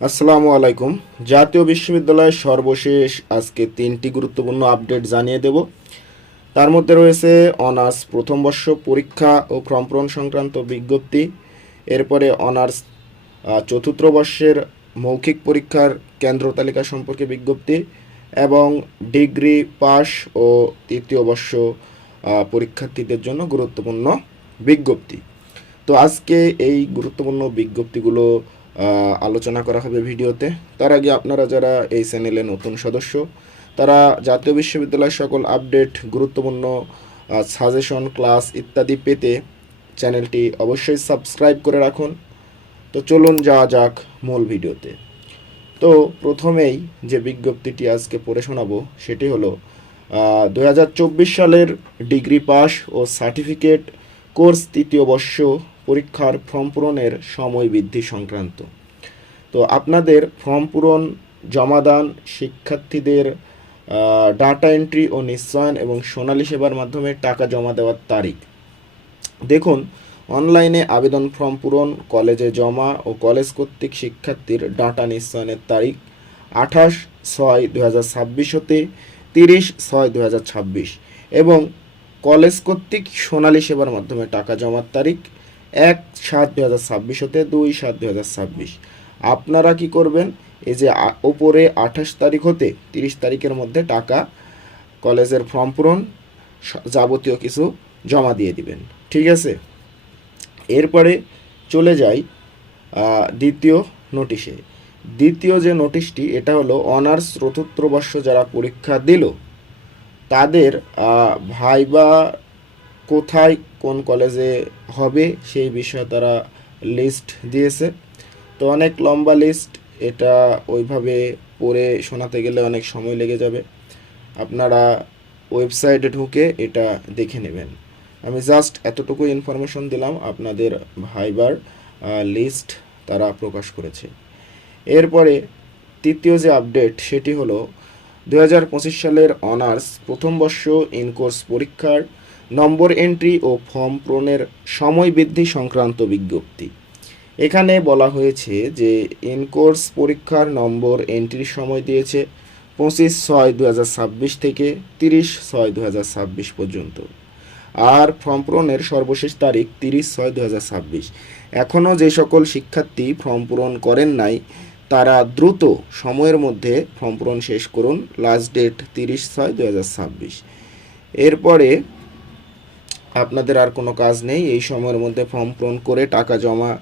আসসালামু আলাইকুম। জাতীয় বিশ্ববিদ্যালয়ের সর্বশেষ আজকে 3টি গুরুত্বপূর্ণ আপডেট জানিয়ে দেব। তার মধ্যে রয়েছে অনার্স প্রথম বর্ষ পরীক্ষা ও ফর্ম পূরণ সংক্রান্ত বিজ্ঞপ্তি, এরপরে অনার্স চতুর্থ বর্ষের মৌখিক পরীক্ষার কেন্দ্র তালিকা সম্পর্কে বিজ্ঞপ্তি এবং ডিগ্রি পাস ও তৃতীয় বর্ষ পরীক্ষার্থীদের জন্য গুরুত্বপূর্ণ বিজ্ঞপ্তি। তো আজকে এই গুরুত্বপূর্ণ বিজ্ঞপ্তিগুলো আলোচনা করা হবে ভিডিওতে। তার আগে আপনারা যারা এই চ্যানেলে নতুন সদস্য, তারা জাতীয় বিশ্ববিদ্যালয়ের সকল আপডেট, গুরুত্বপূর্ণ সাজেশন, ক্লাস ইত্যাদি পেতে চ্যানেলটি অবশ্যই সাবস্ক্রাইব করে রাখুন। তো চলুন যাওয়া যাক মূল ভিডিওতে। তো প্রথমেই যে বিজ্ঞপ্তিটি আজকে পড়ে শোনাবো সেটি হলো 2024 সালের ডিগ্রি পাস ও সার্টিফিকেট কোর্স তৃতীয় বর্ষ পরীক্ষার ফর্ম পূরণের সময় বৃদ্ধি সংক্রান্ত। তো আপনাদের ফর্ম পূরণ, জমাদান, শিক্ষার্থীদের ডাটা এন্ট্রি ও নিশ্চয়ন এবং সোনালী সেবার মাধ্যমে টাকা জমা দেওয়ার তারিখ। দেখুন, অনলাইনে আবেদন ফর্ম পূরণ, কলেজে জমা ও কলেজ কর্তৃক শিক্ষার্থীর ডাটা নিশ্চয়নের তারিখ 28/6/2026 হতে 30/6/2026 এবং কলেজ কর্তৃক সোনালী সেবার মাধ্যমে টাকা জমার তারিখ 1/7/2026 হতে 2/7/2026। আপনারা কি করবেন? এই যে ওপরে 28 তারিখ হতে 30 তারিখের মধ্যে টাকা, কলেজের ফর্ম পূরণ, যাবতীয় কিছু জমা দিয়ে দিবেন। ঠিক আছে, এরপরে চলে যাই দ্বিতীয় নোটিশে। দ্বিতীয় যে নোটিশটি, এটা হলো অনার্স চতুর্থ বর্ষ যারা পরীক্ষা দিল তাদের ভাইবা কোথায়, কোন কলেজে হবে সেই বিষয়ে তারা লিস্ট দিয়েছে। তো অনেক লম্বা লিস্ট, এটা ওইভাবে পড়ে শোনাতে গেলে অনেক সময় লেগে যাবে। আপনারা ওয়েবসাইটে ঢুকে এটা দেখে নেবেন। আমি জাস্ট এতটুকু ইনফরমেশন দিলাম, আপনাদের ভাইবার লিস্ট তারা প্রকাশ করেছে। এরপরে তৃতীয় যে আপডেট সেটি হলো 2025 সালের অনার্স প্রথম বর্ষ ইনকোর্স পরীক্ষার নম্বর এন্ট্রি ও ফর্ম পূরণের সময় বৃদ্ধি সংক্রান্ত বিজ্ঞপ্তি। এখানে বলা হয়েছে যে ইনকোর্স পরীক্ষার নম্বর এন্ট্রির সময় দিয়েছে 25/6/2026 থেকে 30/6/2026 পর্যন্ত, আর ফর্ম পূরণের সর্বশেষ তারিখ 30/6/2026। এখনও যে সকল শিক্ষার্থী ফর্ম পূরণ করেন নাই তারা দ্রুত সময়ের মধ্যে ফর্ম পূরণ শেষ করুন। Last date 30/6/2026। এরপরে আপনাদের আর কোনো কাজ নেই, এই সময়ের মধ্যে ফর্ম পূরণ করে টাকা জমা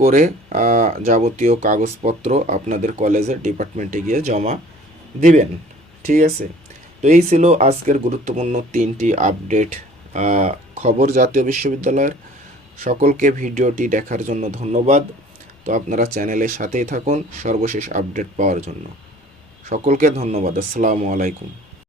করে যাবতীয় কাগজপত্র আপনাদের কলেজের ডিপার্টমেন্টে গিয়ে জমা দিবেন। ঠিক আছে, তো এই ছিল আজকের গুরুত্বপূর্ণ 3টি আপডেট খবর জাতীয় বিশ্ববিদ্যালয়ের। সকলকে ভিডিওটি দেখার জন্য ধন্যবাদ। তো আপনারা চ্যানেলের সাথেই থাকুন সর্বশেষ আপডেট পাওয়ার জন্য। সকলকে ধন্যবাদ। আসসালামু আলাইকুম।